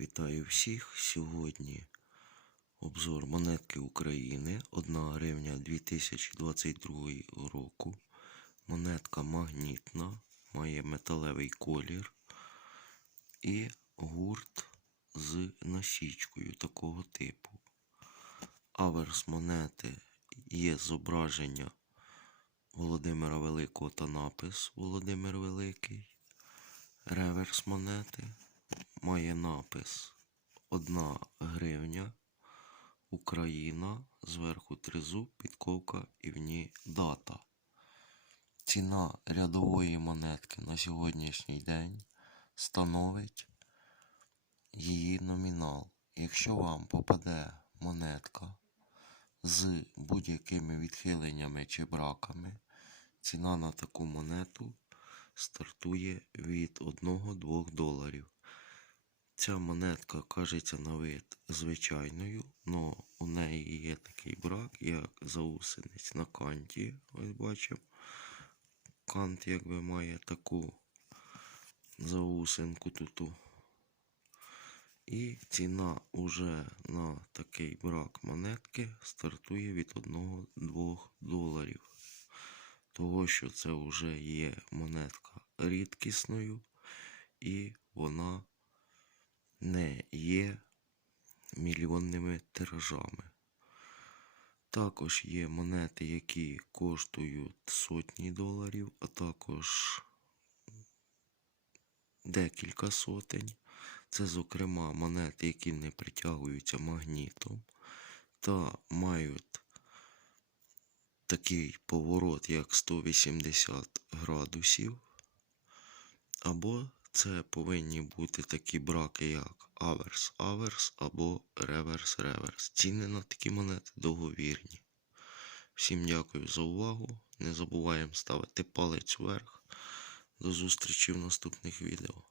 Вітаю всіх! Сьогодні обзор монетки України 1 гривня 2022 року. Монетка магнітна, має металевий колір і гурт з насічкою такого типу. Аверс монети є зображення Володимира Великого та напис Володимир Великий. Реверс монети має напис 1 гривня, Україна, зверху тризуб, підковка і в ній дата. Ціна рядової монетки на сьогоднішній день становить її номінал. Якщо вам попаде монетка з будь-якими відхиленнями чи браками, ціна на таку монету стартує від 1-2 доларів. Ця монетка кажеться на вид звичайною, але у неї є такий брак, як заусенець на канті. Ось бачимо. Кант якби має таку заусенку тут. І ціна уже на такий брак монетки стартує від 1-2 доларів. Того, що це вже є монетка рідкісною, і вона не є мільйонними тиражами. Також є монети, які коштують сотні доларів, а також декілька сотень. Це, зокрема, монети, які не притягуються магнітом та мають такий поворот, як 180 градусів. Або це повинні бути такі браки, як аверс-аверс або реверс-реверс. Ціни на такі монети договірні. Всім дякую за увагу. Не забуваємо ставити палець вверх. До зустрічі в наступних відео.